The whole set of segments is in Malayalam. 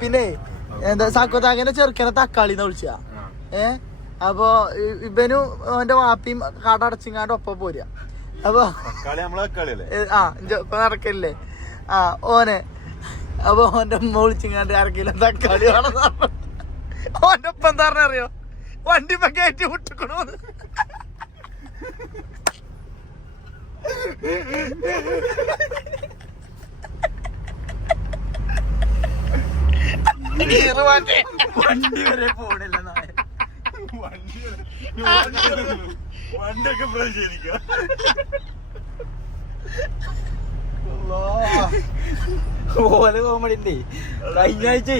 പിന്നെ എന്താ സക്കോതാക്കന്റെ ചെറുക്കനെ തക്കാളിന്ന് വിളിച്ച അപ്പൊ ഇവനും അവന്റെ വാപ്പിയും കട അടച്ചിങ്ങാണ്ട് ഒപ്പം പോരുക. അപ്പൊ ഇപ്പൊ നടക്കല്ലേ ഓനെ. അപ്പൊ ഓന്റെ ഉമ്മ വിളിച്ചിങ്ങാണ്ട് അരക്കിലോ തക്കാളി വേണം. ഓന്റെ ഒപ്പം എന്താ പറഞ്ഞ അറിയോ, വണ്ടി ഇപ്പൊ കയറ്റി വിട്ടിക്കണു. വണ്ടി വരെ പോണില്ല നായ. വണ്ടിയൊക്കെ ഓലെ കോമഡിണ്ടേ. കഴിഞ്ഞ ആഴ്ച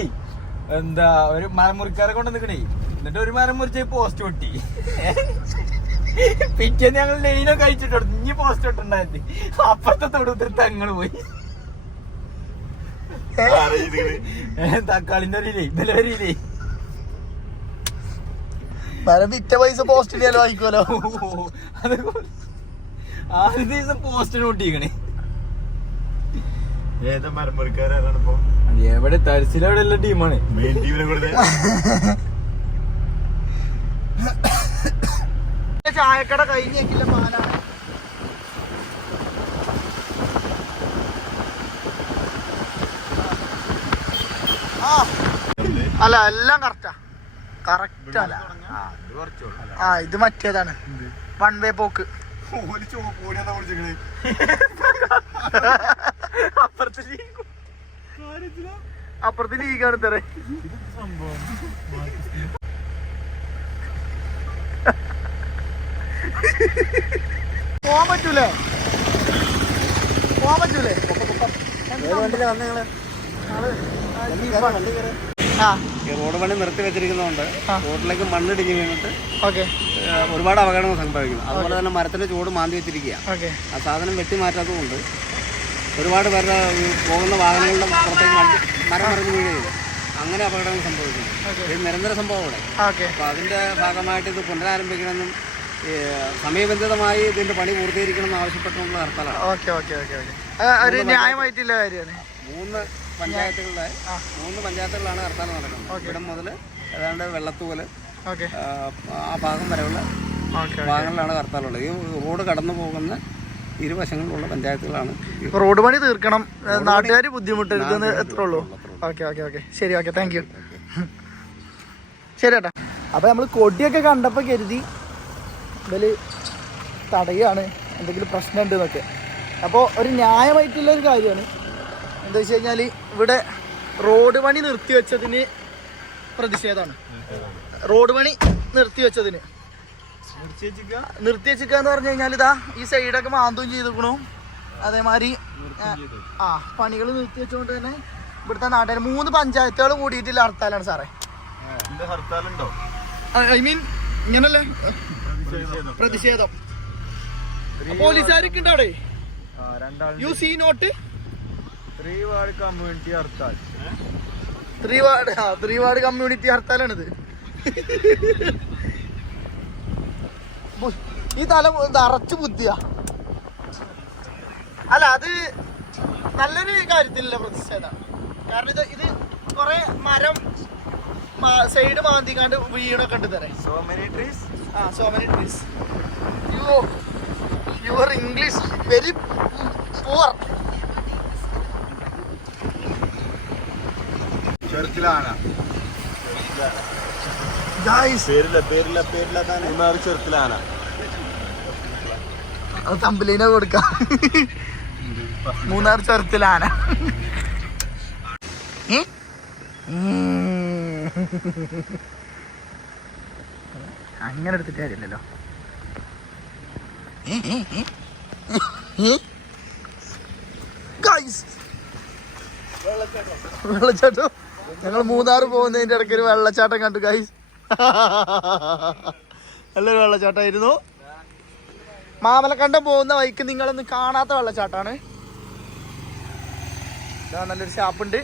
എന്താ ഒരു മരമുറിക്കാരെ കൊണ്ട് നിക്കണേ, എന്നിട്ട് ഒരു മരം മുറിച്ച് പോസ്റ്റ് പൊട്ടി. പിറ്റേന്ന് ഞങ്ങൾ ലൈനോ കഴിച്ചിട്ട് ഇനി പോസ്റ്റ് ഇട്ടുണ്ടായിരുന്നു. അപ്പുറത്തെ തൊടുത്തിട്ട് തങ്ങൾ പോയി. തക്കാളിന്റെ അറിയില്ലേ, ഇന്നലെ വരിയില്ലേ മരം വിറ്റ പൈസ പോസ്റ്റിന് വായിക്കുമല്ലോ. ആറ് ദിവസം പോസ്റ്റിന് പൊട്ടിക്കണേ. ഏതാ മരമുറിക്കാരാണ് ഇപ്പൊ? എവിടെ തരിശിലെവിടെ ഉള്ള ടീമാണ്. മെയിൻ ടീമിനെ കൊടുത്തേ. ചായക്കട കഴിഞ്ഞേക്കില്ല പാലാണ്. അല്ല എല്ലാം കറക്റ്റാ. കറക്റ്റ് അല്ല. ഇത് മറ്റേതാണ്, വൺ വേ പോക്ക്. അപ്പുറത്ത് ലീഗാണ് തരേ. പോവാൻ പറ്റൂലേ? റോഡ് പണി നിർത്തി വെച്ചിരിക്കുന്നതുകൊണ്ട് റോഡിലേക്ക് മണ്ണിടിഞ്ഞ് വീണിട്ട് ഓക്കെ ഒരുപാട് അപകടങ്ങൾ സംഭവിക്കുന്നു. അതുപോലെ തന്നെ മരത്തിന്റെ ചൂട് മാന്തി വെച്ചിരിക്കുക. ആ സാധനം വെട്ടി മാറ്റാത്തതുകൊണ്ട് ഒരുപാട് പേരുടെ പോകുന്ന വാഹനങ്ങളുടെ പുറത്തേക്ക് മരം മറിഞ്ഞ് വീഴുകയും അങ്ങനെ അപകടങ്ങൾ സംഭവിക്കുന്നു. ഇത് നിരന്തര സംഭവം ഇവിടെ. അപ്പൊ അതിന്റെ ഭാഗമായിട്ട് ഇത് പുനരാരംഭിക്കണമെന്നും സമയബന്ധിതമായി ഇതിന്റെ പണി പൂർത്തീകരിക്കണമെന്ന് ആവശ്യപ്പെട്ടുള്ള ഹർത്താലാണ്. ന്യായമായിട്ടുള്ള കാര്യമാണ്. മൂന്ന് പഞ്ചായത്തുകളിലാണ് ഹർത്താൽ നടക്കുന്നത്. ഇവിടം മുതൽ ഏതാണ്ട് വെള്ളത്തൂല് ആ ഭാഗം വരെയുള്ള ഭാഗങ്ങളിലാണ് ഹർത്താലുള്ളത്. ഈ റോഡ് കടന്നു പോകുന്ന ഇരുവശങ്ങളിലുള്ള പഞ്ചായത്തുകളാണ്. റോഡ് പണി തീർക്കണം, നാട്ടുകാർ ബുദ്ധിമുട്ടരുതെന്ന് എത്ര ഉള്ളൂ. ശരി, താങ്ക് യു. ശരി ഏട്ടാ. അപ്പൊ നമ്മൾ കൊടിയൊക്കെ കണ്ടപ്പോ കരുതി ഇവര് തടയാണ്, എന്തെങ്കിലും പ്രശ്നമുണ്ട് എന്നൊക്കെ. അപ്പോൾ ഒരു ന്യായമായിട്ടുള്ള ഒരു കാര്യമാണ്. എന്താ വെച്ച് കഴിഞ്ഞാൽ ഇവിടെ റോഡ് പണി നിർത്തിവെച്ചതിന് പ്രതിഷേധമാണ്. റോഡ് പണി നിർത്തിവെച്ചതിന് നിർത്തിവെച്ചിക്കാന്ന് പറഞ്ഞു കഴിഞ്ഞാൽ ഇതാ ഈ സൈഡൊക്കെ മാന്തും ചെയ്തിക്കണു. അതേമാതിരി പണികൾ നിർത്തിവെച്ചുകൊണ്ട് തന്നെ ഇവിടുത്തെ നാട്ടുകാർ 3 പഞ്ചായത്തുകൾ കൂടിയിട്ടുള്ള ഹർത്താലാണ് സാറേ. ഐ മീൻ ഇങ്ങനല്ലേ പ്രതിഷേധം. പോലീസുകാരൊക്കെ ഉണ്ട് അവിടെ. യു സി നോട്ട് 3 ward community hartal. 3 ward community ഹർത്താലാണിത്. ഈ തല നിറച്ച് ബുദ്ധിയാ. അല്ല അത് നല്ലൊരു കാര്യത്തിലുള്ള പ്രതിഷേധമാണ്. കാരണം ഇത് കുറെ മരം സൈഡ് മാന്തിക്കാണ്ട് വീണൊക്കെ ഉണ്ട് തരേ. So many trees. Your English very poor. ചെറുത്തിലാണ് ചെറുത്തിലാണ് അത് തമ്പലീനെ കൊടുക്കാം. മൂന്നാർ ചെറുത്തിലാന. അങ്ങനെ എടുത്തിട്ട് കാര്യമില്ലല്ലോ. വെള്ളച്ചാട്ടം. ഞങ്ങൾ മൂന്നാർ പോകുന്നതിന്റെ ഇടയ്ക്ക് ഒരു വെള്ളച്ചാട്ടം കണ്ടു ഗൈസ്. നല്ലൊരു വെള്ളച്ചാട്ടമായിരുന്നു. മാമലക്കണ്ടം പോകുന്ന വഴിക്ക് നിങ്ങളൊന്നും കാണാത്ത വെള്ളച്ചാട്ടമാണ്. ഇതാ നല്ലൊരു ഷാപ്പുണ്ട്.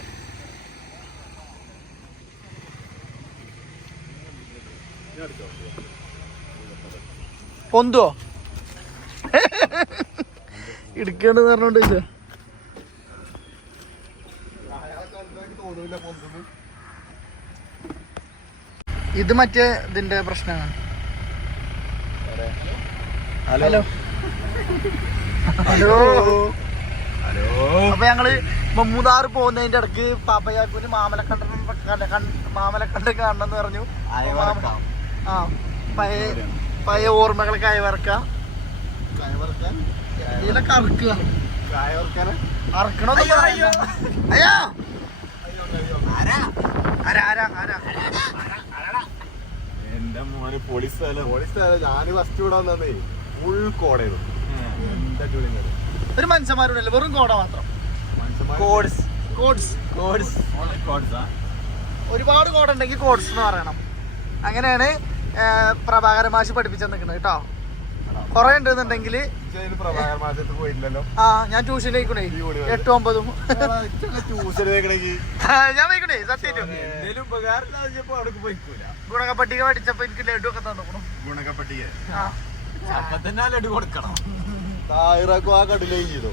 പൊന്തുവോ എടുക്കണെന്ന് പറഞ്ഞോണ്ട് ഇത് മറ്റേ ഇതിന്റെ പ്രശ്നമാണ്. Hello hello hello. അപ്പൊ ഞങ്ങള് മൂന്നാർ പോകുന്നതിന്റെ ഇടക്ക് പാപ്പയാക്കൂന് മാമലക്കണ്ട കാണണം എന്ന് പറഞ്ഞു. ആ പഴയ ഓർമ്മകളൊക്കെ അയവറക്കാം. ഇതിലൊക്കെ അറക്കുക അറക്കണോന്ന് പറയില്ല. അയ്യോ എന്റെ മോന് പോലീസ് ഞാന് ഫസ്റ്റ് ഇവിടെ വന്നേ ഫുൾ കോടായിരുന്നു. ഒരു മനുഷ്യന്മാരുണ്ടല്ലോ വെറും കോട മാത്രം. ഒരുപാട് കോട ഉണ്ടെങ്കിൽ കോഡ്സ് എന്ന് പറയണം. അങ്ങനെയാണ് പ്രഭാകര മാഷ് പഠിപ്പിച്ചു നിൽക്കുന്നത് കേട്ടോ. കൊറേ ഉണ്ടെന്നുണ്ടെങ്കിൽ ആ ഞാൻ ട്യൂഷൻ കഴിക്കണേ 8, 9 ഞാൻ വയ്ക്കണേ സത്യം. ഗുണകപ്പട്ടിക പഠിച്ചപ്പോ എനിക്ക് ലഡു ഒക്കെ തന്നു. ഗുണകപ്പട്ടിക അപ്പൊ തന്നെ ലഡു കൊടുക്കണം. തായിറാക്കും ആ കടയിലേക്ക് ചെയ്തോ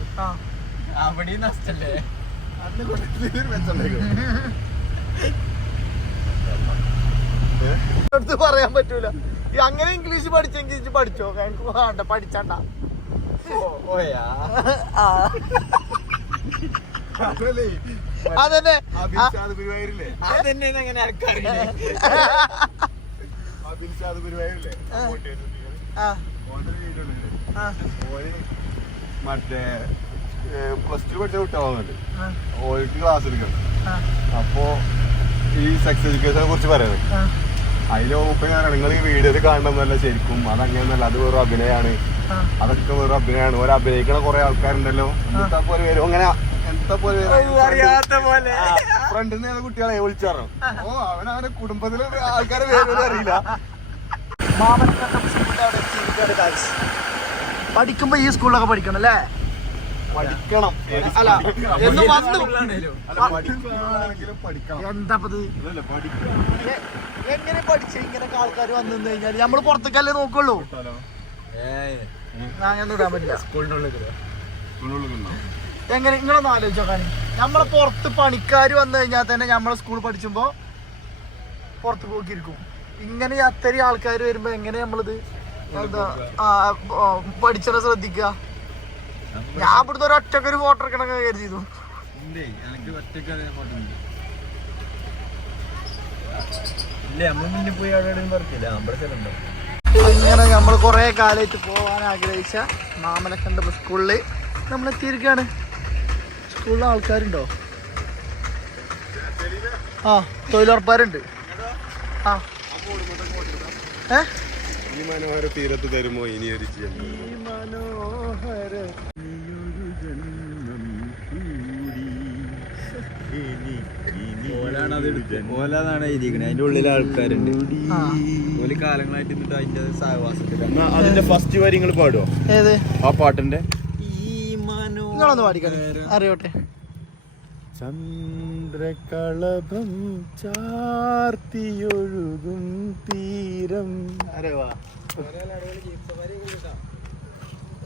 അവിടെ നഷ്ടല്ലേ. അടുത്ത് പറയാൻ പറ്റൂല. അങ്ങനെ ഇംഗ്ലീഷ് പഠിച്ചെങ്കിൽ പഠിച്ചോ. എനിക്ക് വേണ്ട പഠിച്ചണ്ട. അതന്നെ അതെങ്ങനെ ആർക്കറിയില്ലേ. മറ്റേ പ്ലസ് ടു പഠിച്ച കുട്ടിയാ വന്നിട്ട് ഓൾക്ക് ക്ലാസ് എടുക്കണം. അപ്പോ ഈ സെക്സ് എഡ്യൂക്കേഷനെ കുറിച്ച് പറയുന്നത് അതിന് നിങ്ങൾ ഈ വീഡിയോയിൽ കാണണമെന്നല്ല ശരിക്കും അതങ്ങനെയൊന്നല്ല. അത് വെറും അഭിനയമാണ്. അതൊക്കെ വെറും അഭിനയമാണ്. ഓരോ അഭിനയിക്കണ കുറെ ആൾക്കാരുണ്ടല്ലോ. എന്താ പോലെ വരും അങ്ങനെ എന്താ പോലെ ഫ്രണ്ടിൽ നിന്ന് കുട്ടികളെ വിളിച്ചാറോ. ഓ അവനവന്റെ കുടുംബത്തിലെ ആൾക്കാരെ പേരും അറിയില്ല. പഠിക്കുമ്പോ ഈ സ്കൂളിലൊക്കെ പഠിക്കണം അല്ലേ? പഠിക്കണം. അല്ല എന്ന് വന്നു പഠിക്കണം. എന്താ എങ്ങനെ പഠിച്ച ഇങ്ങനൊക്കെ ആൾക്കാർ വന്നു കഴിഞ്ഞാൽ നമ്മള് പുറത്തേക്കല്ലേ നോക്കുള്ളൂ. അങ്ങനെ ഇടാൻ പറ്റില്ല. എങ്ങനെ നിങ്ങളൊന്ന് ആലോചിച്ച് നോക്കാൻ. നമ്മളെ പുറത്ത് പണിക്കാർ വന്നു കഴിഞ്ഞാൽ തന്നെ നമ്മളെ സ്കൂൾ പഠിച്ചുമ്പോ പുറത്ത് പോക്കിയിരിക്കും. ഇങ്ങനെ അത്രയും ആൾക്കാർ വരുമ്പോ എങ്ങനെ നമ്മളിത് എന്താ പഠിച്ചത് ശ്രദ്ധിക്കുക. ഞാൻ ഇവിടുത്തെ ഒരു ഒറ്റക്ക് ഒരു ഫോട്ടോ എടുക്കണൊക്കെ കരുതിയിരുന്നു. അങ്ങനെ നമ്മൾ കുറെ കാലമായിട്ട് പോകാൻ ആഗ്രഹിച്ച മാമലക്കണ്ട സ്കൂളില് നമ്മൾ എത്തിയിരിക്കുകയാണ്. സ്കൂളിലെ ആൾക്കാരുണ്ടോ? ആ തൊഴിലുറപ്പാരുണ്ട്. ആ ഈ മനോഹര തീരത്ത് തരുമോ ഇനി ഒരു മനോഹര ഓലാന്നാണ് എഴുതിയിരിക്കണേ. അതിന്റെ ഉള്ളിൽ ആൾക്കാരുണ്ട്. ഓല് കാലങ്ങളായിട്ട് എന്നിട്ട് അതിന്റെ സഹവാസത്തിലാണ്. അതിന്റെ ഫസ്റ്റ് വരി നിങ്ങൾ പാടുവോ? ഏത് ആ പാട്ടിന്റെ നിങ്ങളൊന്ന് പാടിക്കാൻ അറിയോട്ടെ. ചന്ദ്രകളഭം ചാർത്തിയൊഴുകും തീരം.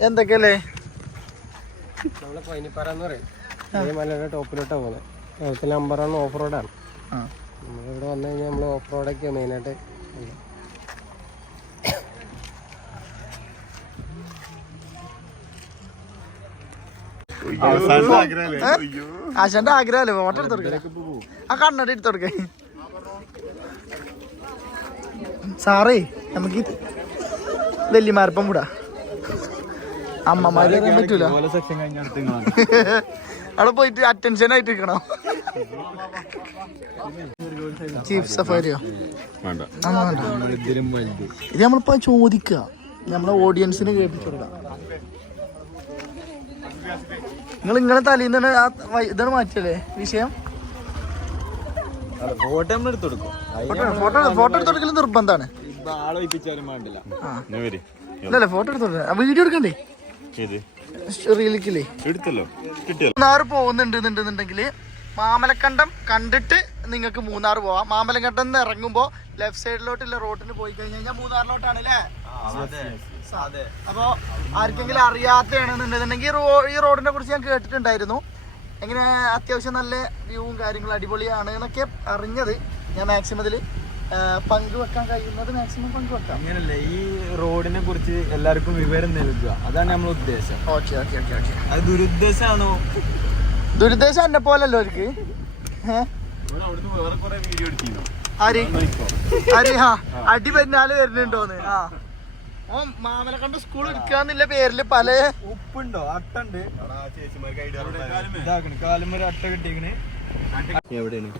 എന്തൊക്കെയല്ലേ നമ്മളെ പൈനിപ്പാറ എന്ന് പറയും. ഈ മലയുടെ ടോപ്പിലോട്ടാ പോകുന്നത്. അടുത്ത നമ്പറാണ് ഓഫ് റോഡാണ്. നമ്മളിവിടെ വന്നു കഴിഞ്ഞാൽ നമ്മൾ ഓഫ് റോഡൊക്കെ മെയിനായിട്ട്. ആശാന്റെ ആഗ്രഹമല്ലേ ഫോട്ടോ എടുത്ത് കൊടുക്ക. ആ കണ്ണട എടുത്ത് കൊടുക്ക. സാറേ നമുക്ക് വല്യമാരപ്പം കൂടാ. അമ്മമാര് പറയാൻ പറ്റൂല. അവിടെ പോയിട്ട് അറ്റൻഷൻ ആയിട്ട് നിൽക്കണോ? ചീഫ് സഫാരിയോ? ഇത് നമ്മളിപ്പോ ചോദിക്കുക. നമ്മളെ ഓഡിയൻസിന് കേൾപ്പിച്ചു കൊടുക്കാം. നിങ്ങൾ ഇങ്ങനെ തലീന്ന് ഇതാണ് മാറ്റിയല്ലേ വിഷയം? ഫോട്ടോ നമ്മൾ എടുത്തു കൊടുക്കും. ഫോട്ടോ എടുത്തൊടുക്കലും നിർബന്ധമാണ്. ഇല്ലല്ലേ ഫോട്ടോ എടുത്തോട്ടെ. വീഡിയോ എടുക്കണ്ടേ? റീലിക്കില്ലേ? മൂന്നാർ പോകുന്നുണ്ടെന്നുണ്ടെങ്കിൽ മാമലക്കണ്ടം കണ്ടിട്ട് നിങ്ങൾക്ക് മൂന്നാർ പോവാം. മാമലക്കണ്ടം ഇറങ്ങുമ്പോ ലെഫ്റ്റ് സൈഡിലോട്ടുള്ള റോഡിന് പോയി കഴിഞ്ഞാൽ മൂന്നാറിലോട്ടാണ് അല്ലേ? അപ്പോ ആർക്കെങ്കിലും അറിയാത്തതാണെന്നുണ്ടെന്നുണ്ടെങ്കിൽ ഈ റോഡിനെ കുറിച്ച് ഞാൻ കേട്ടിട്ടുണ്ടായിരുന്നു. എങ്ങനെ അത്യാവശ്യം നല്ല വ്യൂവും കാര്യങ്ങളും അടിപൊളിയാണ് എന്നൊക്കെ അറിഞ്ഞത്. ഞാൻ മാക്സിമത്തിൽ പങ്കുവെക്കാൻ കഴിയുന്നത് മാക്സിമം പങ്കുവെക്കാം. അങ്ങനല്ല, ഈ റോഡിനെ കുറിച്ച് എല്ലാവർക്കും വിവരം നൽകുക, അതാണ് നമ്മളെ ഉദ്ദേശം. Okay okay okay okay. അത് ദുരുദ്ദേശമാണോ? ദുരുദ്ദേശം എന്നെ പോലല്ലോ അവർക്ക്. വേറെ കുറെ വീഡിയോ എടുത്തിരുന്നു. അടി പെരുന്നാല് വരുന്നുണ്ടോന്ന്. ഓ മാമനെ കണ്ട് സ്കൂൾ എടുക്കാന്നില്ല പേരില് പല ഉപ്പുണ്ടോ? അട്ടുണ്ട്. ചേച്ചിമാർക്ക് ഐഡിയ ഇതാക്കണ് കാലുമൊരു അട്ട കിട്ടിയേക്കണ്. എവിടെയാണ്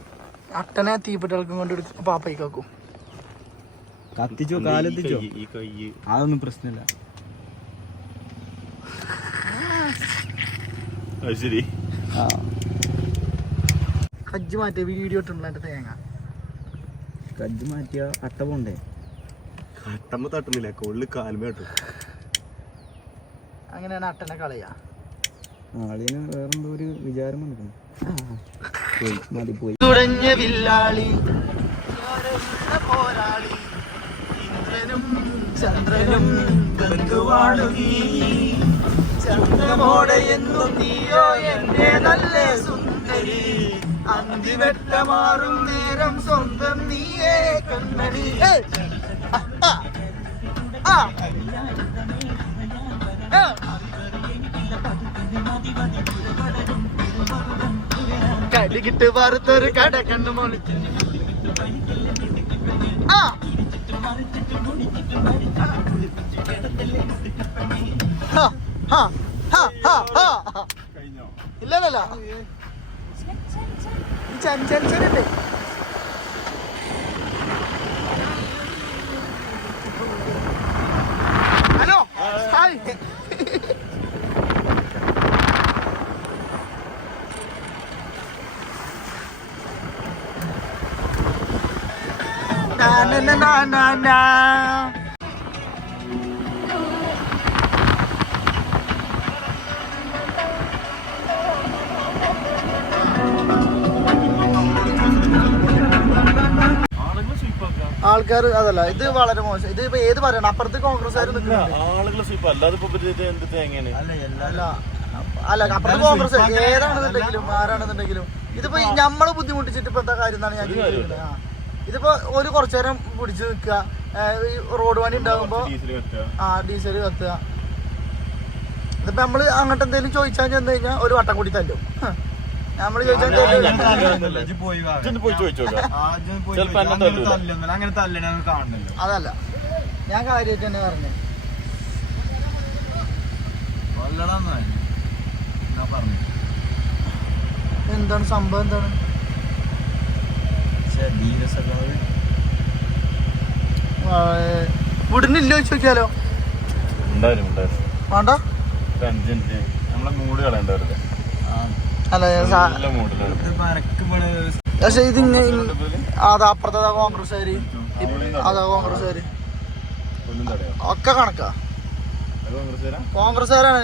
അട്ടനെ തീപ്പെട്ടികൾക്കും കൊണ്ട് പാപ്പയ്ക്ക് വെക്കും. കത്തിച്ചോ, കാലെത്തിച്ചോ? ഈ കൈ അതൊന്നും പ്രശ്നമില്ല. ശരി. കജ്ജ് മാറ്റിയ വീഡിയോ ഇട്ടുള്ള എന്റെ തേങ്ങ കജ്ജ് മാറ്റിയ അട്ട പോണ്ടേ? അട്ടമ്മ തട്ടുന്നില്ല, കൊള്ളി കാൽമ തട്ടും. അങ്ങനെയാണ് അട്ടനെ കളയാ. ആളിന് വേറെന്തോ ഒരു വിചാരം വന്നിട്ടുണ്ട്. പോയി മതി പോയി. തുടങ്ങിയ വില്ലാളി പോരാളി ഇന്ദ്രനും ചന്ദ്രനും ബന്ധുവാണു നീ. ചന്ദ്രമോടെ എന്നും നീയോ എന്റെ നല്ല സുന്ദരി. അന്തിവെട്ടമാറും നേരം സ്വന്തം നീയേ കണ്ണണി. കടികിട്ട് വറുത്തൊരു കട കണ്ണു മൊളിച്ച്. ഇല്ലല്ല ചഞ്ചല്ലേ. Hello hi. na na na na na. ആൾക്കാർ അതല്ല, ഇത് വളരെ മോശം. ഇത് ഇപ്പൊ ഏത് പറയണം, അപ്പുറത്ത് കോൺഗ്രസ്സുകാർ അല്ല അപ്പുറത്ത് കോൺഗ്രസ് ഏതാണെന്നുണ്ടെങ്കിലും ആരാണെന്നുണ്ടെങ്കിലും ഇതിപ്പോ നമ്മള് ബുദ്ധിമുട്ടിച്ചിട്ട് ഇപ്പൊ എന്താ കാര്യം എന്നാണ് ഞാൻ ചോദിക്കുന്നത്. ഇതിപ്പോ ഒരു കുറച്ചു നേരം പിടിച്ച് നിൽക്കുക, റോഡ് പണി ഉണ്ടാകുമ്പോ ഡീസൽ കത്തുക. ഇതിപ്പോ നമ്മള് അങ്ങോട്ട് എന്തെങ്കിലും ചോദിച്ചാൽ ചെന്ന് കഴിഞ്ഞാൽ ഒരു വട്ടം കൂടി തല്ലും. നമ്മള് ചോദിച്ചാൽ അതല്ല, ഞാൻ കാര്യമായിട്ട് തന്നെ പറഞ്ഞു. എന്താണ് സംഭവം? എന്താണ് വിടുന്നില്ല ചോദിക്കാലോ? വേണ്ട. അല്ല പക്ഷെ ഇത് അതാ അപ്പുറത്തെ കോൺഗ്രസ്സുകാര്, അതാ കോൺഗ്രസ്സുകാര് ഒക്കെ കണക്കാ. കോൺഗ്രസ്സുകാരാണ്.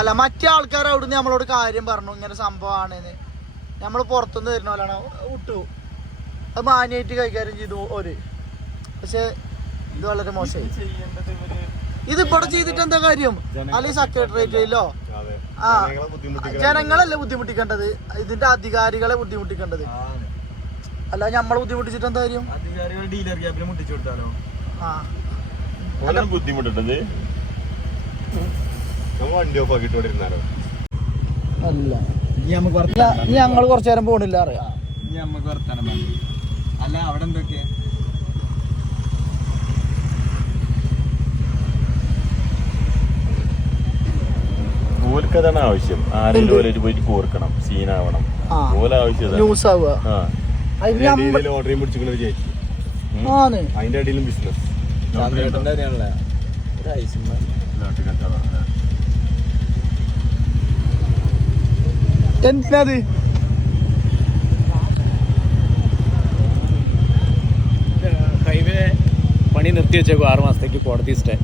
അല്ല മറ്റേ ആൾക്കാർ അവിടുന്ന് നമ്മളോട് കാര്യം പറഞ്ഞു, ഇങ്ങനെ സംഭവമാണെന്ന്. നമ്മൾ പുറത്തുനിന്ന് വരുന്ന പോലാണ് വിട്ടു. അത് മാന്യമായിട്ട് കൈകാര്യം ചെയ്തു ഓര്. പക്ഷെ ഇത് വളരെ മോശമായി. ഇത് ഇവിടെ ചെയ്തിട്ട് എന്താ കാര്യം? അല്ലെങ്കിൽ സെക്രട്ടേറിയറ്റിലോ ജനങ്ങളല്ലേ ബുദ്ധിമുട്ടിക്കേണ്ടത്, ഇതിന്റെ അധികാരികളെ ബുദ്ധിമുട്ടിക്കേണ്ടത്. അല്ല നമ്മളെ ബുദ്ധിമുട്ടിച്ചിട്ട് എന്താ കാര്യം? ബുദ്ധിമുട്ടത് വണ്ടി ഓഫ് ആക്കിട്ട് അല്ല ഞങ്ങൾ കുറച്ചു നേരം പോണില്ല അറിയാം. അല്ല അവിടെ എന്തൊക്കെയാ ഓൽക്കതാണ് ആവശ്യം. ആരെങ്കിലും ഓലേക്ക് പോയിട്ട് കോർക്കണം, സീനാവണം. ഓല ആവശ്യം ന്യൂസ് ആവുക. ഓർഡർ പിടിച്ചിരിക്കുന്ന ചേച്ചി, അതിന്റെ അടിയിലും ബിസിനസ്. എന്തിനത് ഹൈവേ പണി നിർത്തി വെച്ചേക്കും 6 മാസത്തേക്ക് കോടതി സ്റ്റേ.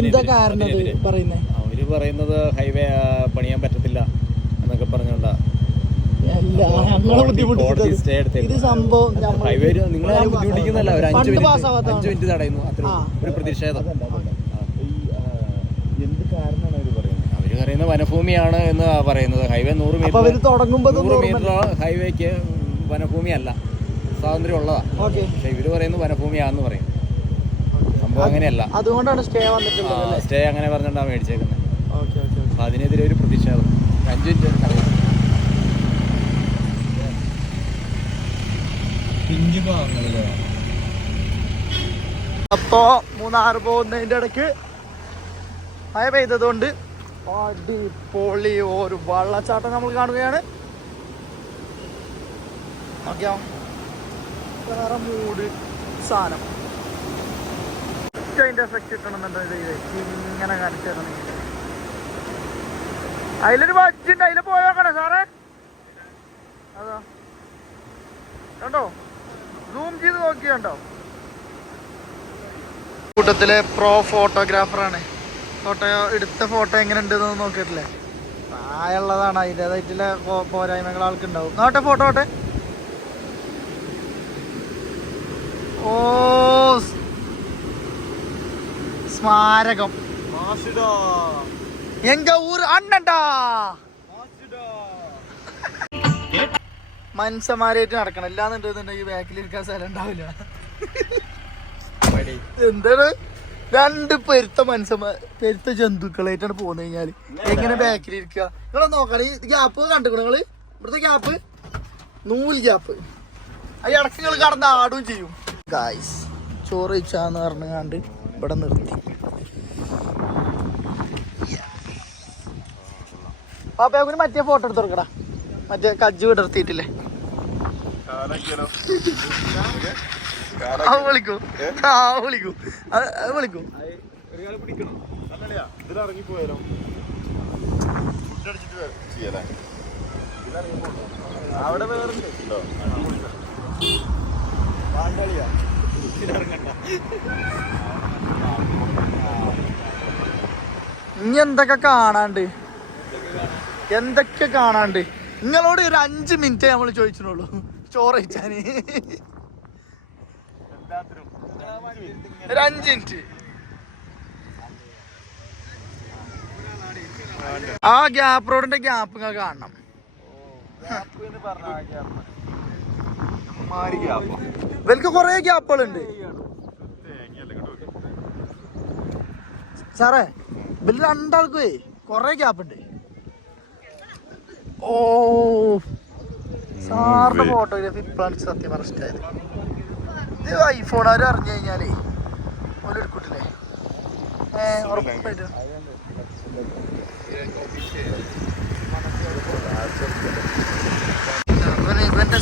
എന്താ കാരണം പറയുന്നത്? അവര് പറയുന്നത് ഹൈവേ പണിയാൻ പറ്റത്തില്ല എന്നൊക്കെ പറഞ്ഞോണ്ടാ കോടതി സ്റ്റേ എടുത്തത്. ഹൈവേ നിങ്ങളെ ബുദ്ധിമുട്ടിക്കുന്നല്ല, ഒരു 5 മിനിറ്റ് തടയുന്നു, അത്ര ഒരു പ്രതിഷേധം. അവര് പറയുന്നത് വനഭൂമിയാണ് എന്ന് പറയുന്നത്. ഹൈവേ 100 മീറ്റർ ഹൈവേക്ക് വനഭൂമി അല്ല, സ്വാതന്ത്ര്യം ഉള്ളതാണ്. ഓക്കെ. പക്ഷെ ഇവര് പറയുന്നത് വനഭൂമിയാന്ന് പറയും. സംഭവം അങ്ങനെയല്ല. അതുകൊണ്ടാണ് സ്റ്റേ വന്നിട്ടുള്ളത്. സ്റ്റേ അങ്ങനെ പറഞ്ഞിട്ടാണ് മേടിച്ചേക്കുന്നത്. Okay okay. അപ്പം അതിനെതിരെ ഒരു പ്രതിഷേധം. 5 മിനിറ്റ് അറിയാം. പിഞ്ചു പാവങ്ങളല്ലേ. അപ്പോ മൂന്നാർ പോകുന്നതിന്റെ ഇടയ്ക്ക് മഴ പെയ്തതുകൊണ്ട് അടിപൊളി ഒരു വെള്ളച്ചാട്ടം നമ്മൾ കാണുകയാണ്. ഓക്കെ, വേറെ മൂഡ് സാധനം. അതിന്റെ എഫക്റ്റ് കിട്ടണമെന്നുണ്ടെങ്കിൽ ഇങ്ങനെ കാണിച്ചു തരണമെങ്കിൽ അതിലൊരു ബഡ്ജുണ്ട്, അതിൽ പോയോക്കണേ സാറേ. അതാ കണ്ടോ, സൂം ചെയ്ത് നോക്കിയുണ്ടോ. കൂട്ടത്തിലെ പ്രോ ഫോട്ടോഗ്രാഫറാണ്. ഫോട്ടോ എടുത്ത ഫോട്ടോ എങ്ങനെ ഉണ്ടെന്ന് നോക്കിയിട്ടില്ലേ. പ്രായമുള്ളതാണ്, അതിൻ്റെതായിട്ടുള്ള പോരായ്മകൾ ആൾക്കുണ്ടാവും. നോട്ടെ ഫോട്ടോ ഓട്ടെ. ഓ സ്മാരകം എങ്ക ഊർ അണ്ണണ്ടാ. മനുഷ്യന്മാരായിട്ട് നടക്കണം, ഇല്ലാന്നുണ്ടെന്നുണ്ടെങ്കിൽ ബാക്കിലിരിക്കാൻ സ്ഥലം ഉണ്ടാവില്ല. എന്താണ് 2 പെരുത്ത ജന്തുക്കളായിട്ടാണ് പോന്നു കഴിഞ്ഞാല് എങ്ങനെ ബാക്കിലിരിക്കുക. നിങ്ങളെ നോക്കണം, ഈ ഗ്യാപ്പ് കണ്ടിക്കണോ നിങ്ങള്? ഇവിടുത്തെ ഗ്യാപ്പ് നൂല് ഗ്യാപ്പ്. ആ ഇടയ്ക്ക് നിങ്ങൾ കടന്ന് ആടും ചെയ്യും. ഗായ്സ് ചോറ് വെച്ചാന്ന് പറഞ്ഞാണ്ട് ഇവിടെ നിർത്തി. പാപ്പയാക്കുന് മറ്റേ ഫോട്ടോ എടുത്ത് കൊടുക്കടാ, മറ്റേ കജ്ജ് വിടർത്തിയിട്ടില്ലേ. വിളിക്കൂ വിളിക്കൂ വിളിക്കൂ. ഇനി എന്തൊക്കെ കാണാണ്ട്, എന്തൊക്കെ കാണാണ്ട്. നിങ്ങളോട് ഒരു 5 മിനിറ്റ് നമ്മൾ ചോദിച്ചിട്ടുള്ളൂ ചോറ് കഴിച്ചാന്. ഒരു 5 മിനിറ്റ്. ആ ഗ്യാപ്പ് റോഡിന്റെ ഗ്യാപ്പ് നിങ്ങൾ കാണണം. ഇവർക്ക് കൊറേ ഗ്യാപ്പുകളുണ്ട് സാറേ. ഇവര് 2 ആൾക്കേ കൊറേ ഗ്യാപ്പ് ഉണ്ട്. ഓ സാറിന്റെ ഫോട്ടോഗ്രാഫി ഇപ്പോഴാണ് സത്യം ഇഷ്ടായത്. ഇത് ഐഫോണുകാർ അറിഞ്ഞു കഴിഞ്ഞാലേ ഓല് എടുക്കൂട്ടില്ലേ. ഉറപ്പായിട്ടും ഇവന്റെ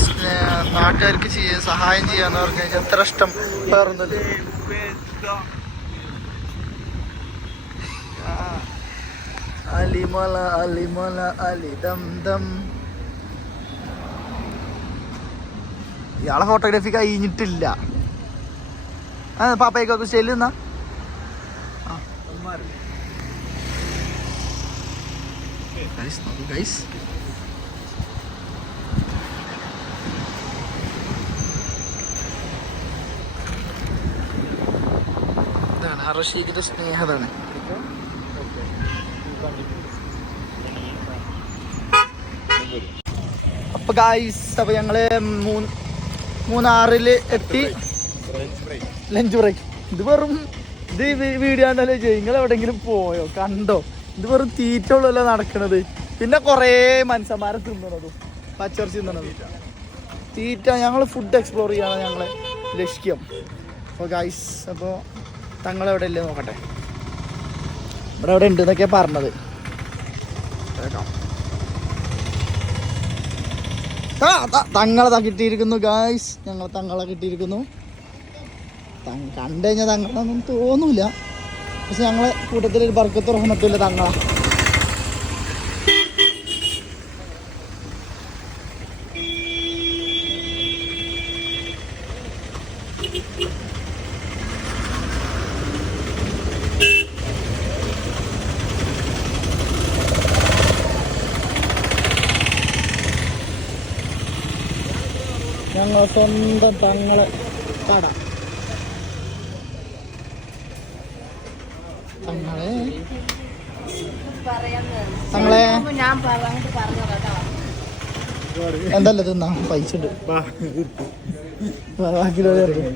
നാട്ടുകാർക്ക് സഹായം ചെയ്യാന്ന് പറഞ്ഞു കഴിഞ്ഞാൽ എത്ര ഇഷ്ടം വേറൊന്നുമില്ല. അലിമല അലിമല അലി ദം ദം. ഇയാളെ ഫോട്ടോഗ്രാഫി കഴിഞ്ഞിട്ടില്ല. പാപ്പയ്ക്കൊക്കെ ചെല്ലുന്ന ഗൈസ്. ഇതാണ് റഷീദിന്റെ സ്നേഹതാണ്. അപ്പൊ ഗൈസ്, അപ്പൊ ഞങ്ങള് മൂന്നാറില് എത്തി. Lunch break. ഇത് വെറും ഇത് വീഡിയോ ആണല്ലോ ചെയ്യും. നിങ്ങൾ എവിടെയെങ്കിലും പോയോ കണ്ടോ? ഇത് വെറും തീറ്റ ഉള്ളല്ലോ നടക്കണത്. പിന്നെ കുറേ മനുഷ്യന്മാരെ തിന്നണതും പച്ചറച്ചി തിന്നണതും തീറ്റ. ഞങ്ങൾ ഫുഡ് എക്സ്പ്ലോർ ചെയ്യാണ് ഞങ്ങളെ ലക്ഷ്യം. അപ്പോൾ ഗൈസ്, അപ്പോൾ തങ്ങളെവിടെ ഇല്ലേ നോക്കട്ടെ. ഇവിടെ എവിടെ ഉണ്ട് എന്നൊക്കെയാണ് പറഞ്ഞത്. തങ്ങളെ കിട്ടിയിരിക്കുന്നു ഗായ്സ്. ഞങ്ങൾ തങ്ങളെ കിട്ടിയിരിക്കുന്നു. കണ്ടു കഴിഞ്ഞാൽ തങ്ങളൊന്നും തോന്നൂല, പക്ഷെ ഞങ്ങളെ കൂട്ടത്തിലൊരു ബർക്കത്ത് റഹ്മത്തുള്ള തങ്ങളാ. ഞങ്ങളെ സ്വന്തം തങ്ങളെ കട. തങ്ങളെ എന്തല്ല തിന്നാ പൈസ ഉണ്ട്. ബാക്കിയുള്ളവർ ഇറങ്ങി.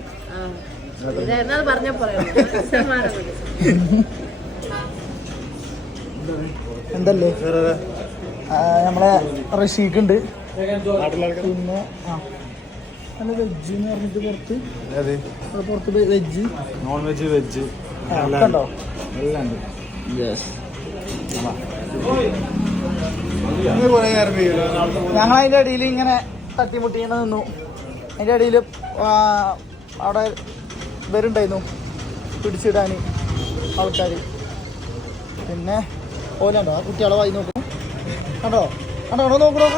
എന്തല്ലേ നമ്മളെ റഷീഖ് ഉണ്ട്. പിന്നെ നല്ല വെജ് എന്ന് പറഞ്ഞിട്ട് പുറത്ത് വെജ് നോൺ വെജ് വെജ് ഉണ്ടോ? എല്ലാം ഉണ്ട്. ഞങ്ങൾ അതിൻ്റെ ഇടയിൽ ഇങ്ങനെ തട്ടിമുട്ടി ഇങ്ങനെ നിന്നു. അതിൻ്റെ ഇടയിൽ അവിടെ ഇവരുണ്ടായിരുന്നു പിടിച്ചിടാൻ ആൾക്കാർ. പിന്നെ ഓലുണ്ടോ ആ കുട്ടികളെ വായി നോക്കും. കണ്ടോ കണ്ടോ അവിടെ നോക്കണോ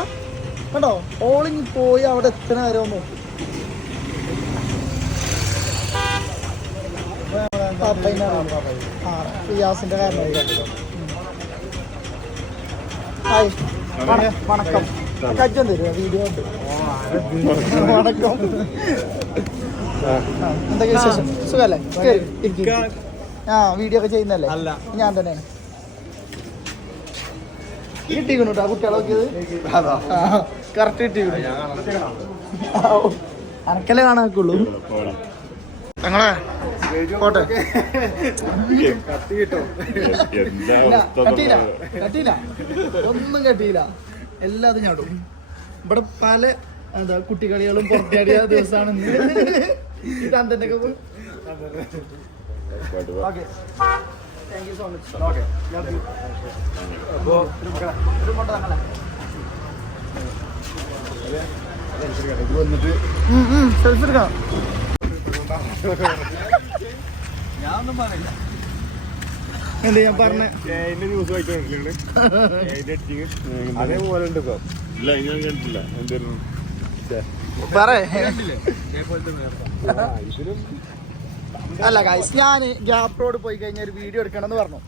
കണ്ടോ? ഓളിങ്ങി പോയി അവിടെ എത്തണ വരെ ഒന്ന് നോക്കും. റിയാസിന്റെ കാരണം. ഹായ് വണക്കം. കജ്ജം തരുമോ? വീഡിയോ ഉണ്ട്. വണക്കം. എന്തൊക്കെ വിശേഷം? സുഖല്ലേ? ആ വീഡിയോ ഒക്കെ ചെയ്യുന്നല്ലേ? ഞാൻ തന്നെയാണ്. കിട്ടിക്കണു കേട്ടോ കുട്ടികളെ നോക്കിയത്. കറക്റ്റ് കിട്ടിക്കണു. അനക്കല്ലേ കാണാക്കുള്ളൂ. ഞങ്ങളെ കോട്ടെ കട്ടിയില്ല കട്ടിയില്ല ഒന്നും കട്ടിയില്ല. എല്ലാതും ചാടും. ഇവിടെ പല എന്താ കുട്ടികളികളും പുറത്തിയാടിയ ദിവസമാണ് ഈ തന്തന്റെ ഒക്കെ. Okay thank you so much. Okay വന്നിട്ട് സെൽഫി എടുക്കാം. ഞാനൊന്നും പറയില്ല. എന്ത് ഞാൻ പറഞ്ഞ ന്യൂസ് വായിക്കുന്നുണ്ട്. അതേപോലെ ഉണ്ട് ഇപ്പൊ. ഇല്ല ഞാൻ കണ്ടിട്ടില്ല. എന്തായിരുന്നു അല്ല ഗൈസ്, ഞാൻ ഗ്യാപ്പ് റോഡ് പോയി കഴിഞ്ഞാൽ ഒരു വീഡിയോ എടുക്കണം എന്ന് പറഞ്ഞു.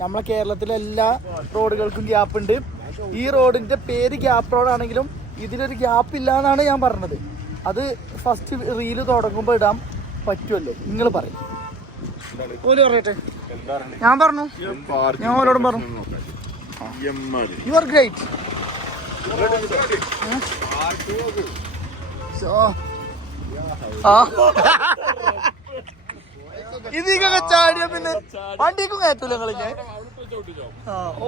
നമ്മളെ കേരളത്തിലെ എല്ലാ റോഡുകൾക്കും ഗ്യാപ്പ് ഉണ്ട്. ഈ റോഡിന്റെ പേര് ഗ്യാപ്പ് റോഡാണെങ്കിലും ഇതിലൊരു ഗ്യാപ്പ് ഇല്ല എന്നാണ് ഞാൻ പറഞ്ഞത്. അത് ഫസ്റ്റ് റീല് തുടങ്ങുമ്പോൾ ഇടാൻ പറ്റുമല്ലോ. നിങ്ങൾ പറയും. ഓല് പറയട്ടെ. ഞാൻ പറഞ്ഞു, ഞാൻ ഓരോടും പറഞ്ഞു യു ആർ ഗ്രേറ്റ്. ഇതിക്കൊക്കെ ചാടിയ പിന്നെ വണ്ടിക്കും കയറ്റൂല നിങ്ങളിങ്ങനെ.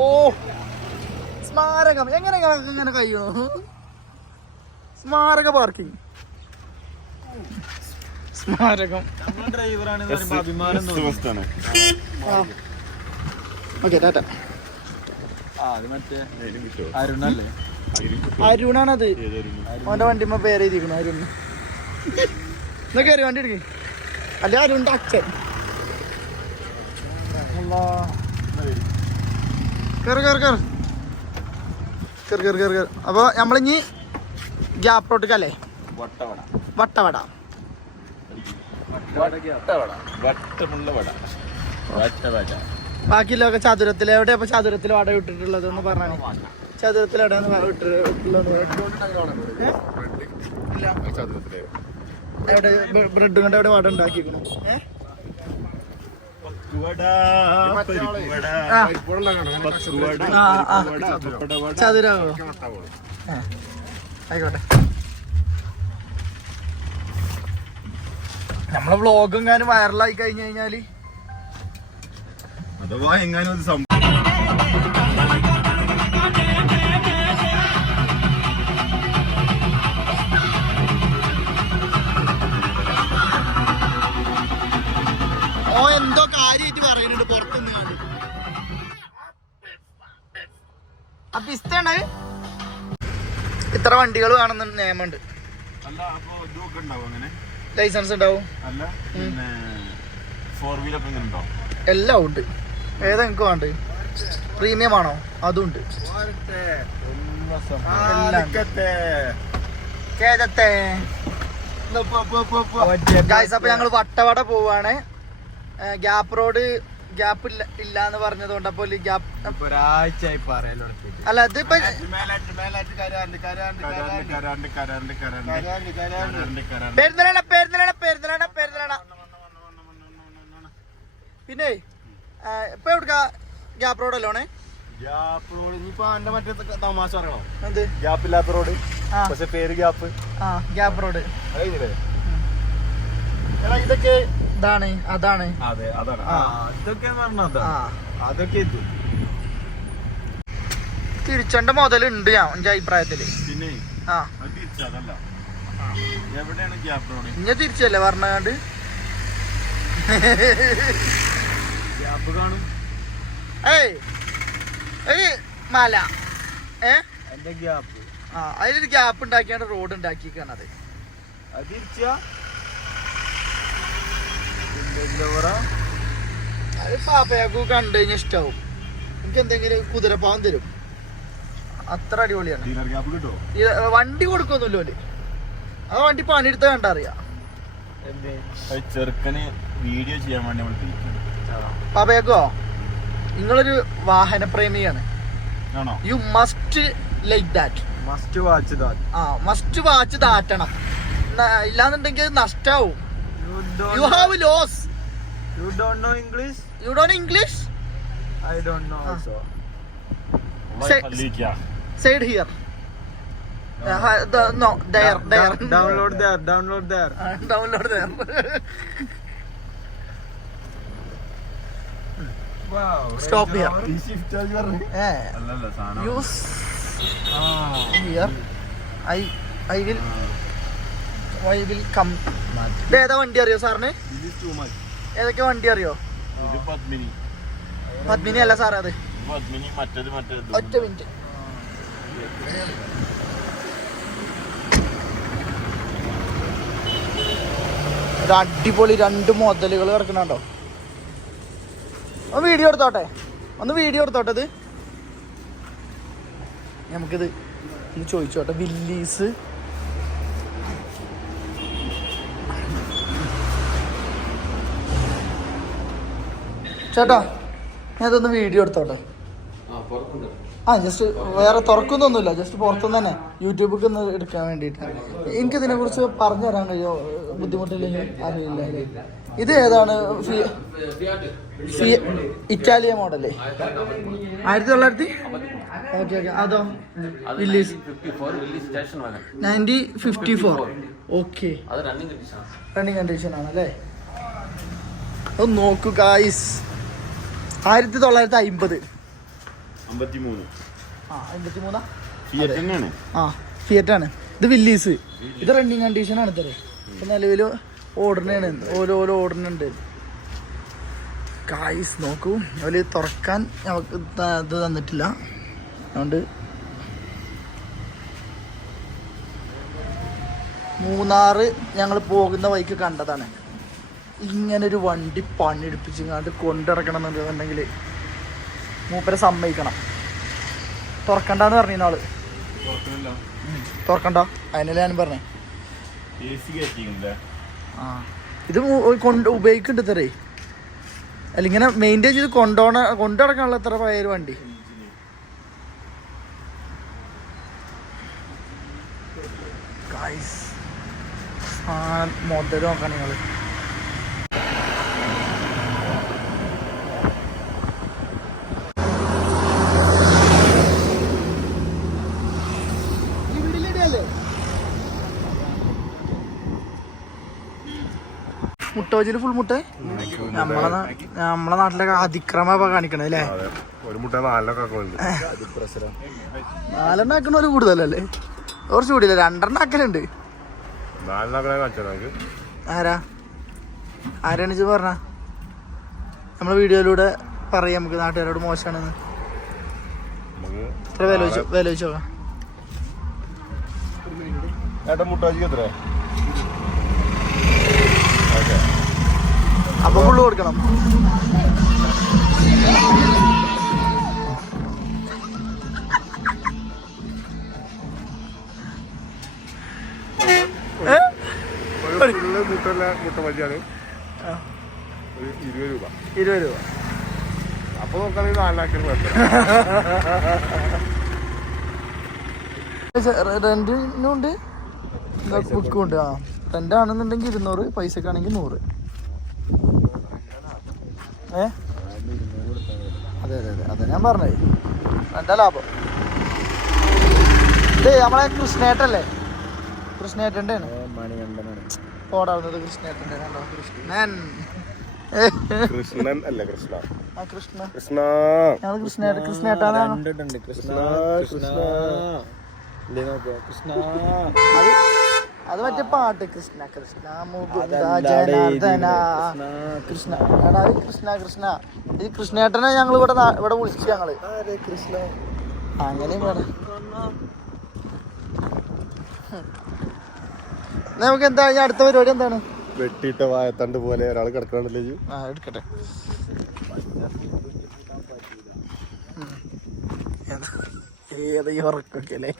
ഓ സ്മാരകം എങ്ങനെ ഇങ്ങനെ കഴിയുമോ? സ്മാരക പാർക്കിംഗ്. സ്മാരകം. ഓക്കെ ടാറ്റ. അരുണാണത്. അവന്റെ വണ്ടിമ്മ പേര് എഴുതിയിരിക്കണു അരുൺ. എന്നാ കയറി വണ്ടി എടുക്ക. അല്ലെ അരുണിന്റെ അച്ഛൻ. കേറ് കേറ് കേറ് കേറ് കേറ് കേറ് കേറ്. അപ്പൊ നമ്മളിഞ്ഞി ഗ്യാപ്പ് റോട്ടിക്കല്ലേ? വട്ടവട. ബാക്കിയുള്ളതൊക്കെ ചതുരത്തില്. എവിടെ അപ്പൊ ചതുരത്തിൽ വട വിട്ടിട്ടുള്ളത് ഒന്ന് പറഞ്ഞാൽ. ചതുരത്തിൽ എവിടെയാണ് വിട്ടിട്ടുള്ളത്? എവിടെ ബ്രെഡ് കൊണ്ട് എവിടെ വട ഉണ്ടാക്കിയിരിക്കണം? ചതുരാവോ? ആയിക്കോട്ടെ. നമ്മളെ വ്ളോഗ് എങ്ങാനും വൈറലായി കഴിഞ്ഞു കഴിഞ്ഞാല് അഥവാ എങ്ങാനും അത് ഓ എന്തോ കാര്യമായിട്ട് പറയുന്നുണ്ട് പുറത്തുനിന്ന് കാണി. അപ്പൊ ഇഷ്ടാണ്. ഇത്ര വണ്ടികൾ കാണുന്ന നിയമമുണ്ട്. ലൈസൻസ് ഉണ്ടാവും. എല്ലാം ഉണ്ട്. ഏതാ നിങ്ങൾക്ക് വേണ്ടത്? പ്രീമിയം ആണോ? അതും ഉണ്ട്. അപ്പൊ ഞങ്ങൾ വട്ടവട പോവാണ്. ഗ്യാപ്പ് റോഡ് ഗ്യാപ്പ് ഇല്ല എന്ന് പറഞ്ഞതുകൊണ്ട് അപ്പൊ ഒരാഴ്ചയായി പറയാലോ. അല്ല ഇതിപ്പോ പെരുന്തലാണ്. പിന്നെ ഇപ്പൊ എവിടുക്ക ഗ്യാപ്പ് റോഡ് അല്ലോണേ? ഗ്യാപ്പ് റോഡ് ഇനിയിപ്പോ എന്റെ മറ്റേ തമാശ പറയണോ? എന്ത് ഗ്യാപ്പ് ഇല്ലാത്ത റോഡ് പക്ഷെ പേര് ഗ്യാപ്പ്. ഗ്യാപ്പ് റോഡ് എടാ ഇതൊക്കെ ഇതാണ് അതാണ് അതെ അതാണ് അതൊക്കെ പറഞ്ഞ അതൊക്കെ തിരിച്ചേണ്ട മുതലുണ്ട് ഞാൻ എന്റെ അഭിപ്രായത്തില്. പിന്നെ ആ തിരിച്ചതല്ല എവിടെയാണ് ഗ്യാപ്പ് റോഡ്? ഇങ്ങനെ തിരിച്ചല്ലേ പറഞ്ഞാണ്ട് ഗ്യാപ്പ് കാണും. ഏയ് ഒരു മല എന്റെ ഗ്യാപ്പ് അതിലൊരു ഗ്യാപ്പ് ഉണ്ടാക്കിയാണ് റോഡ് ഉണ്ടാക്കിയിരിക്കുകയാണ്. അത് തിരിച്ചാ അത് പാപ്പയാക്കു കണ്ടു കഴിഞ്ഞാൽ ഇഷ്ടാവും. എനിക്ക് എന്തെങ്കിലും കുതിരപ്പാവം തരും. അത്ര അടിപൊളിയാണ്. ഡീലർ ഗ്യാപ്പ് കിട്ടുമോ? വണ്ടി കൊടുക്കൊന്നുമില്ലോ. ആ വണ്ടി പണിയെടുത്ത കണ്ടറിയാം. ചെറുക്കന് വീഡിയോ ചെയ്യാൻ വേണ്ടി നമ്മൾ പാപ്പയാക്കോ നിങ്ങളൊരു വാഹന പ്രേമിയാണ്. ആണോ? You must like that. Must watch that. Must watch ദാറ്റണം. ഇല്ലാന്നുണ്ടെങ്കിൽ നഷ്ടാവും. You have loss. You don't know English? You don't English? I don't know also. Said here. No, there. Download there. Download there. Wow. Stop here. അല്ലല്ല സാധനം Use here. I will come. ഏതാ വണ്ടി അറിയോ സാറിന്? ഏതൊക്കെ വണ്ടി അറിയോ? ഇത് പത്മിനി. പത്മിനി അല്ല സാറേ, അത് പത്മിനി മറ്റേത് ഒറ്റ മിനിറ്റ്. ഒരു അടിപൊളി 2 മുതലുകൾ കിടക്കണുണ്ടോ? ഒന്ന് വീഡിയോ എടുത്തോട്ടെ ഇത് നമുക്കിത് ഒന്ന് ചോദിച്ചോട്ടെ. വില്ലീസ് ചേട്ടാ, ഞാൻ ഇതൊന്ന് വീഡിയോ എടുത്തോട്ടെ. ജസ്റ്റ് വേറെ തുറക്കുന്നൊന്നുമില്ല, ജസ്റ്റ് പുറത്തുനിന്ന് തന്നെ യൂട്യൂബിൽ ഒന്ന് എടുക്കാൻ വേണ്ടിയിട്ട്. എനിക്കിതിനെ കുറിച്ച് പറഞ്ഞു തരാൻ കഴിയോ? ബുദ്ധിമുട്ടില്ലെങ്കിൽ അറിയില്ല. ഇത് ഏതാണ്? Italian model 1900. ഓക്കെ. അതോ? വില്ലീസ് 1954. ഓക്കെ, റണ്ണിങ് കണ്ടീഷൻ ആണല്ലേ. ഒന്ന് നോക്കൂ ഗായ്സ്. 1950. 53 ഫിയറ്റ് ആണ്. ഇത് വില്ലീസ്. ഇത് റണ്ണിങ് കണ്ടീഷൻ ആണ്. ഇത്രേ ഇപ്പം നിലവിൽ ഓടുന്നതാണ്. ഓരോ ഓടുന്നുണ്ട് ഗായ്സ്. നോക്കൂ, അതിൽ തുറക്കാൻ നമുക്ക് ഇത് തന്നിട്ടില്ല. അതുകൊണ്ട് മൂന്നാറ് ഞങ്ങൾ പോകുന്ന വഴിക്ക് കണ്ടതാണ്. ഇങ്ങനൊരു വണ്ടി പണിയെടുപ്പിച്ചിങ്ങാണ്ട് കൊണ്ടിറക്കണം എന്നുണ്ടെങ്കിൽ മൂപ്പരെ സമ്മതിക്കണം. തുറക്കണ്ടെന്ന് പറഞ്ഞ ആള് തുറക്കണ്ട. അതിനല്ലേ ഞാനും പറഞ്ഞേ. ഇത് ഉപയോഗിക്കുന്നുണ്ട് ഇത്രേ. അല്ല, ഇങ്ങനെ മെയിൻറ്റെയിൻ ചെയ്ത് കൊണ്ടുനടക്കാനുള്ള എത്ര പഴയൊരു വണ്ടി. മുതൽ നോക്കണം നിങ്ങൾ. മുട്ടോജില് ഫുൾ മുട്ട. നമ്മളെ നാട്ടിലൊക്കെ അതിക്രമ കാണിക്കണേ അല്ലേ? ഒരു മുട്ട 4 ആക്കണ കൂടുതലല്ലേ? കുറച്ച് കൂടിയില്ല, 2 ആക്കലുണ്ട്. ആരാണ് ഇത് പറഞ്ഞ? നമ്മളെ വീഡിയോയിലൂടെ പറയാം നമുക്ക് നാട്ടുകാരോട് മോശമാണെന്ന്. എത്ര വില വെച്ച് നോക്കാം. അപ്പൊ ഫുള്ള് കൊടുക്കണം. മുട്ട മതിയാണ് 20 രൂപ. അപ്പൊ നോക്കുകയാണെങ്കിൽ 4 ആക്കിയാൽ റെന്റിനുണ്ട്, ബുക്കും ഉണ്ട്. റെന്റാണെന്നുണ്ടെങ്കിൽ 200, പൈസക്കാണെങ്കിൽ 100. അതെ ഞാൻ പറഞ്ഞേ, എന്താ ലാഭം. ഇത് നമ്മളെ കൃഷ്ണേട്ടല്ലേ? കൃഷ്ണേട്ടൻ്റെ മണികണ്ഠനാണ്. പോടാവുന്നത് കൃഷ്ണേട്ടൻ്റെ കണ്ടോ കൃഷ്ണൻ കൃഷ്ണൻ അല്ല കൃഷ്ണ ആ കൃഷ്ണ കൃഷ്ണ ഞങ്ങൾ കൃഷ്ണേട്ടാണ് കണ്ടിട്ടുണ്ട്. കൃഷ്ണ കൃഷ്ണ ഇല്ലേ നോക്കിയോ? കൃഷ്ണ അത് മറ്റേ പാട്ട് കൃഷ്ണ കൃഷ്ണ മുകുന്ദ ജനാർദ്ദന കൃഷ്ണ എടാ അത് കൃഷ്ണ കൃഷ്ണ ഇത് കൃഷ്ണേട്ടനെ ഞങ്ങൾ ഇവിടെ വിളിച്ചു ഞങ്ങള് കൃഷ്ണ അങ്ങനെയും വേണം. നമുക്ക് എന്താ അടുത്ത പരിപാടി എന്താണ്? വെട്ടിയിട്ട വായത്തണ്ട് പോലെ ഒരാൾ കിടക്കണല്ലോ. ആ എടുക്കട്ടെ. ഏതാ ഈ ഉറക്കൊക്കെ അല്ലേ?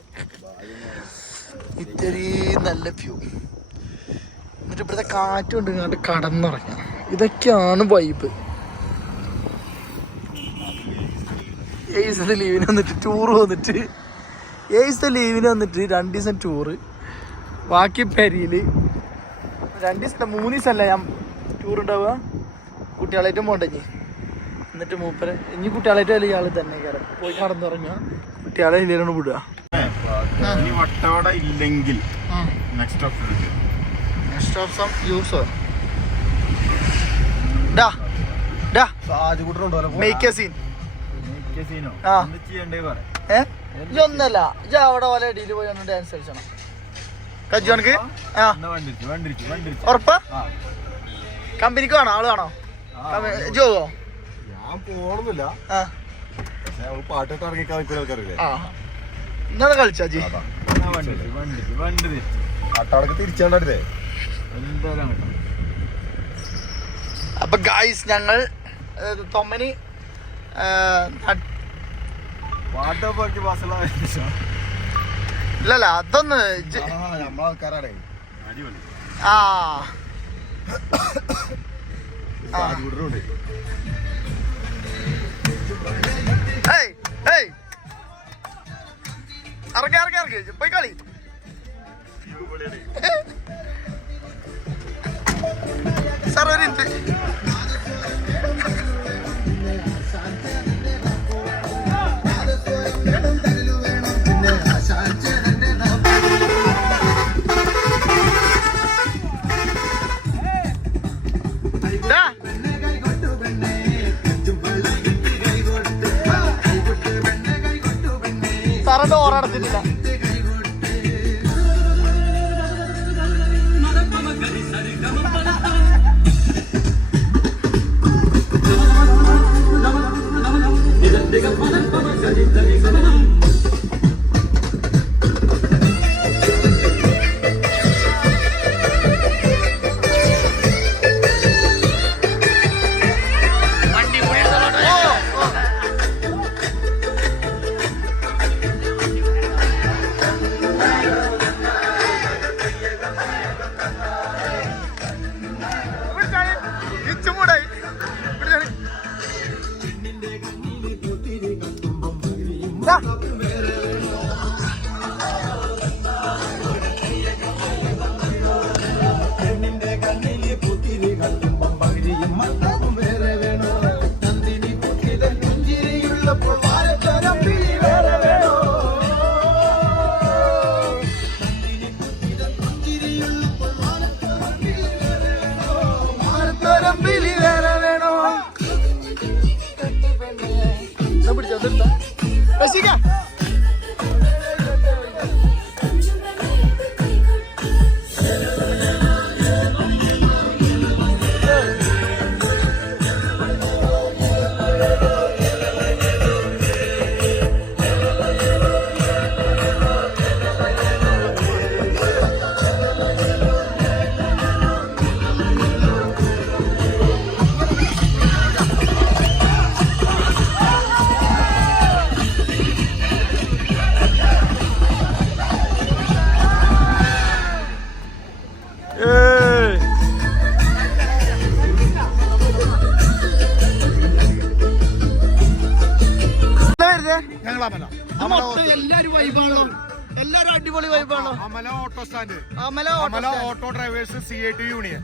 ഇത്രയും നല്ല വ്യൂ എന്നിട്ട് ഇവിടുത്തെ കാറ്റുണ്ട് ഇങ്ങോട്ട് കടന്നുറങ്ങ. ഇതൊക്കെയാണ് വൈബ്. ഏഴ്സത്തെ ലീവിന് വന്നിട്ട് ടൂറ് വന്നിട്ട് 2 ദിവസം ടൂറ്, ബാക്കി പെരിയില് 2 ദിവസം 3 ദിവസമല്ല ഞാൻ ടൂറുണ്ടാവുക. കുട്ടികളായിട്ടും പോണ്ടേ എന്നിട്ട് മൂപ്പര് ഇനി കുട്ടികളായിട്ട് വലിയ ഇയാൾ തന്നെ കയറാം പോയി കടന്നുറങ്ങുക, കുട്ടികളെ ഇതിലാണ് വിടുക. വട്ടവട ഇല്ലെങ്കിൽ നെക്സ്റ്റ് ഓപ്ഷൻ യൂസോ മേക്ക് എ സീൻ. ഇതൊന്നല്ല ഇജ അവിടെ പോലെ അടിയിൽ പോയി ഒന്ന് ഡാൻസ് കളിച്ചണം കജ്ജോനക്ക്. ഉറപ്പാ? കമ്പനിക്ക് വേണോ? ആള് വേണോ? ജോവോ? ഞാൻ പോണൊന്നുമില്ല, പാട്ടിട്ട് ഇറങ്ങിക്കാൻ നിൽക്കുന്ന ആൾക്കാരില്ലേ? ഇന്നലെ കളിച്ചാ ജി അട്ടാടക്ക് തിരിച്ചാണ്ടേ. അപ്പൊ ഗായ്സ് ഞങ്ങൾ തൊമ്മനി ഇല്ലല്ല അതൊന്ന് നമ്മളാൾക്കാരാണ്. ആ ഇറക്കി പോയി കളി. സാർ ഒരു മിനിറ്റ്. സാറിന്റെ ഓറടച്ചിട്ടില്ല. എല്ലാരും വൈബാണോ? എല്ലാരും അടിപൊളി വൈബാണോ? Amala auto stand, Amala auto drivers CIT union,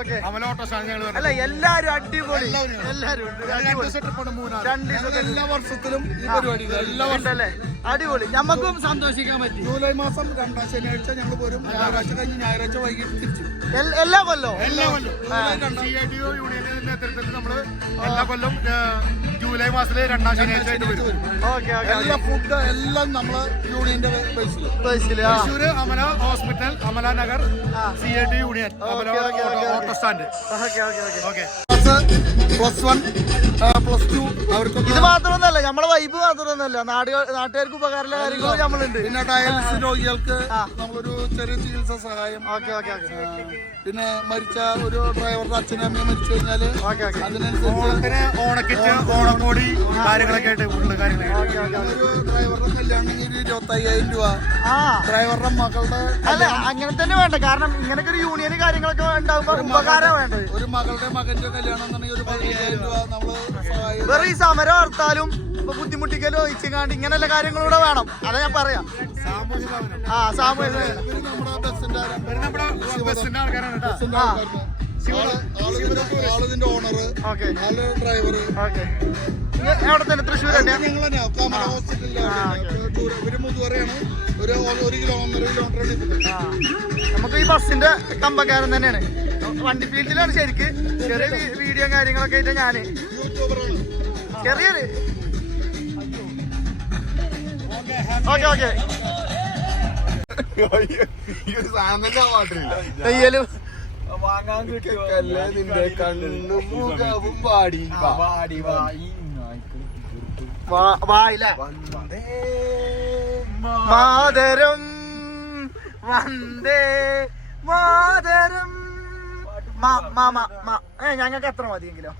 okay. Amala auto stand ഞങ്ങൾ അല്ല എല്ലാരും അടിപൊളി, എല്ലാരും എല്ലാ വർഷത്തിലും ഈ പരിപാടി ഉണ്ടല്ലേ? അടിപൊളി. ഞമ്മക്കും സന്തോഷിക്കാൻ പറ്റി. ജൂലൈ മാസം 2ാം ശനിയാഴ്ച ഞങ്ങൾ പോരും. ഞായറാഴ്ച കഴിഞ്ഞ് ഞായറാഴ്ച വൈകിട്ട് തിരിച്ചു. എല്ലാ കൊല്ലവും CIT യൂണിയന്റെ നേതൃത്വത്തിൽ നമ്മള് എല്ലാ കൊല്ലം ജൂലൈ മാസത്തില് 2ാം ശനിയാഴ്ച ആയിട്ട് വരും. എല്ലാ ഫുഡ് എല്ലാം നമ്മള് യൂണിയന്റെ ബേസിൽ. Thrissur Amala hospital, Amala Nagar, CIT union, Amala auto stand. Okay. +1 +2 അവർക്ക് ഇത് മാത്രമൊന്നല്ല, നമ്മളെ വൈബ് മാത്രമൊന്നല്ല, നാട്ടുകാർക്ക് ഉപകാരമുള്ള കാര്യങ്ങളും നമ്മളുണ്ട്. പിന്നെ ഡയാലിസിസ് രോഗികൾക്ക് നമ്മളൊരു ചെറിയ ചികിത്സാ സഹായം. പിന്നെ മരിച്ച ഒരു ഡ്രൈവറുടെ അച്ഛനും അമ്മയും മരിച്ചു കഴിഞ്ഞാല് അതിനനുസരിച്ച് ഓണക്കിറ്റ്, ഓണക്കോടി കാര്യങ്ങളൊക്കെ ആയിട്ട് ഉള്ള കാര്യങ്ങളൊക്കെ. ഒരു ഡ്രൈവറുടെ കല്യാണം 25,000 രൂപ. ഡ്രൈവറുടെ മകളുടെ അല്ല അങ്ങനെ തന്നെ വേണ്ട, കാരണം ഇങ്ങനൊക്കെ ഒരു യൂണിയന് കാര്യങ്ങളൊക്കെ ഉണ്ടാകുമ്പോ ഉപകാരം വേണ്ടത്. ഒരു മകളുടെ മകന്റെ കല്യാണം എന്നുണ്ടെങ്കിൽ ഒരു 15,000 രൂപ നമ്മള് സഹായം. വേറെ ഈ സമരം ഹർത്താലും ഇപ്പൊ ബുദ്ധിമുട്ടിക്കലോ ഒഴിച്ചുകാണ്ട് ഇങ്ങനെയുള്ള കാര്യങ്ങളൂടെ വേണം. അതാ ഞാൻ പറയാം. സാമൂഹിക നമ്മുടെ ബസ്സിന്റെ ആൾക്കാരാണ് ആളിതിന്റെ ഓണർ, ഡ്രൈവർ. എവിടെ തന്നെ? തൃശ്ശൂർ തന്നെ. കമല ഹോസ്പിറ്റലിലാണ്. ഒരു മുതുവരെയാണ്. ഒരു 1 കിലോമീറ്റർ 1.5 കിലോമീറ്റർ. നമുക്ക് ഈ ബസ്സിന്റെ കമ്പക്കാരൻ തന്നെയാണ്. വണ്ടി ഫീൽഡിലാണ് ശരിക്ക്. ചെറിയ വീഡിയോ കാര്യങ്ങളൊക്കെ ആയിട്ട് ഞാന് ചെറിയൊരു ഓക്കെ തയ്യലും വാങ്ങാൻ കിട്ടിയോ നിന്റെ കണ്ണും മുഖവും പാടി വായില മാതരം വന്ദേ മാതരം. ഞങ്ങൾക്ക് എത്ര മതിയെങ്കിലോ?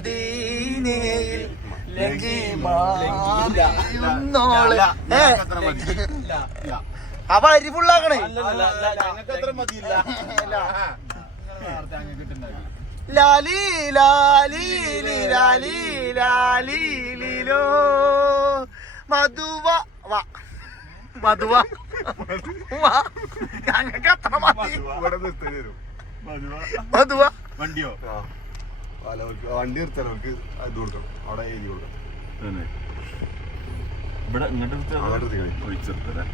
മധുരപ്പാതീനയിൽ അപ്പൊ അരി ഫുള്ളാക്കണേ. ലാലി ലാലി ലാലി ലാലി ലീലോ മധുവ മധുവ ഞങ്ങൾക്ക് അത്ര മതി. മധുവ വണ്ടിയോ? വണ്ടി നിർത്തലവർക്ക് ഇത് കൊടുക്കണം. അവിടെ എഴുതി കൊടുക്കണം. ഇവിടെ ഇങ്ങോട്ട് ഒഴിച്ചെടുത്തല്ലേ?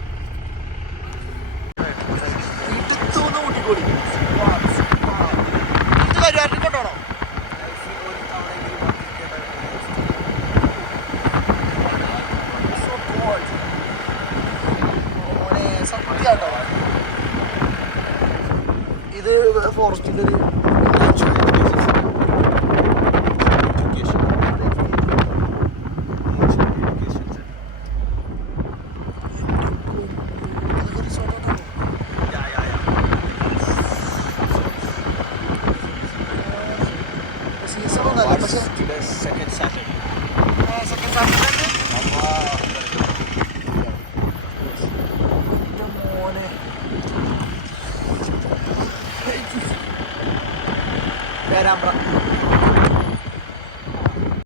കൊണ്ടോണോ? സത്യാട്ടോ ഇത് ഫോറസ്റ്റിന്റെ ഒരു പേരാമ്പ്ര